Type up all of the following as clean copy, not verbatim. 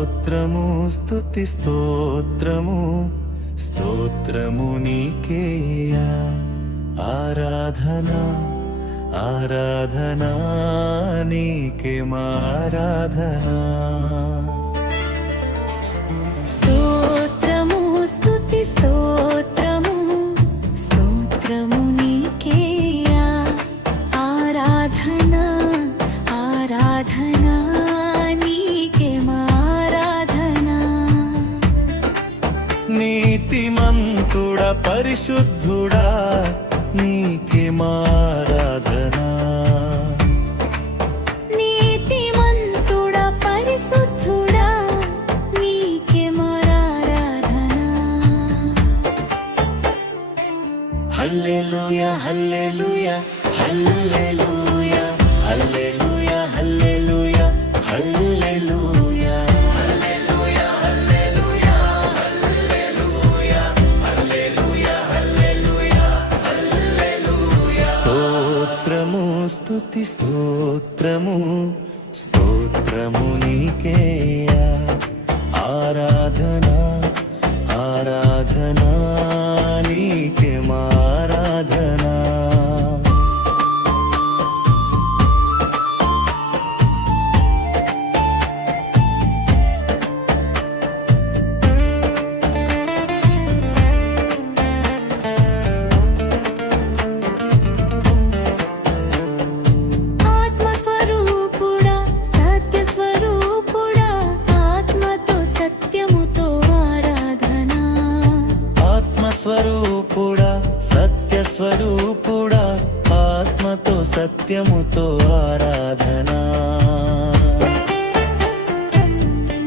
స్తోత్రము స్తుతి స్తోత్రము స్తోత్రము నీకేయా ఆరాధన ఆరాధన నీకే మా ఆరాధన స్తోత్రము స్తుతి స్తోత్రము స్తోత్రము నీకేయా ఆరాధన ఆరాధన నీకే మా ఆరాధన నీతిమంతుడా పరిశుద్ధుడా నీకే మా ఆరాధన నీతిమంతుడా పరిశుద్ధుడా నీకే మా ఆరాధన హల్లెలూయా హల్లెలూయా హల్లెలూయా హల్లెలూయా హల్లెలూయా హల్లెలూయా స్తోత్రము స్తుతి స్తోత్రము స్తోత్రము నీకేయా ఆరాధన ఆరాధన నీకే మా ఆరాధన ఆత్మస్వరూపుడా సత్యస్వరూపుడా ఆత్మతో సత్యముతో ఆరాధన ఆత్మస్వరూపుడా సత్యస్వరూపుడా ఆత్మతో సత్యముతో ఆరాధన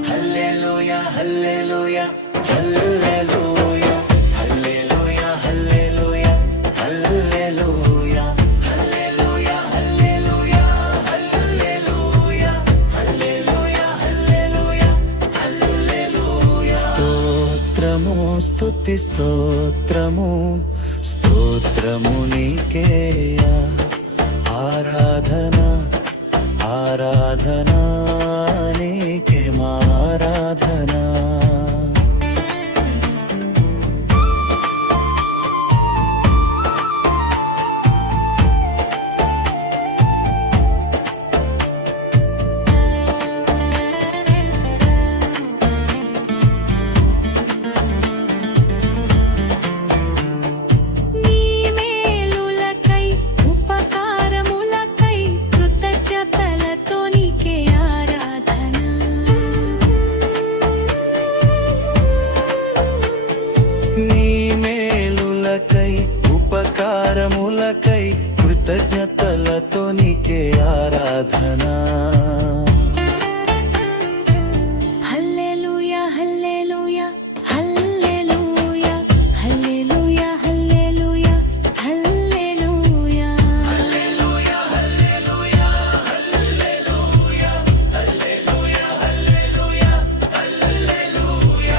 హల్లెలూయా హల్లెలూయా హల్లెలూయా హల్లెలూయా హల్లెలూయా హల్లెలూయా హల్లెలూయా హల్లెలూయా హల్లెలూయా హల్లెలూయా హల్లెలూయా హల్లెలూయా స్తోత్రము స్తుతి స్తోత్రము స్తోత్రము నీకేయా ఆరాధన ఆరాధన నీకే మా ఆరాధన నీ మేలులకై ఉపకారములకై కృతజ్ఞతలతో నీకే ఆరాధన నీ మేలులకై ఉపకారములకై కృతజ్ఞతలతో నీకే ఆరాధన హల్లెలూయా హల్లెలూయా హల్లెలూయా హల్లెలూయా హల్లెలూయా హల్లెలూయా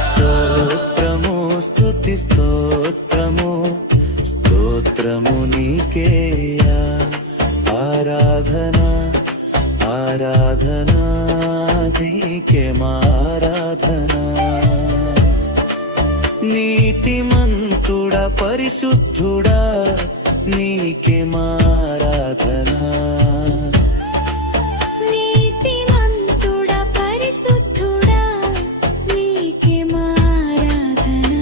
స్తోత్రము స్తుతి స్తోత్రము స్తోత్రము నీకేయా ఆరాధన ఆరాధన నీకే మా ఆరాధన నీతిమంతుడా పరిశుద్ధుడా నీకే మా ఆరాధన నీతిమంతుడా పరిశుద్ధుడా నీకే మా ఆరాధన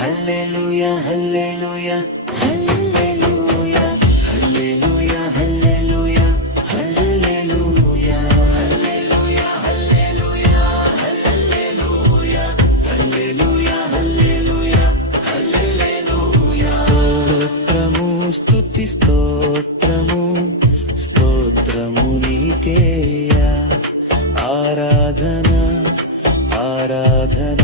హల్లెలూయా హల్లెలూయా హల్లెలూయా హల్లెలూయా హల్లెలూయా హల్లెలూయా హల్లెలూయా హల్లెలూయా హల్లెలూయా హల్లెలూయా హల్లెలూయా హల్లెలూయా స్తోత్రము స్తుతి స్తోత్రము స్తోత్రము నీకేయా ఆరాధన ఆరాధన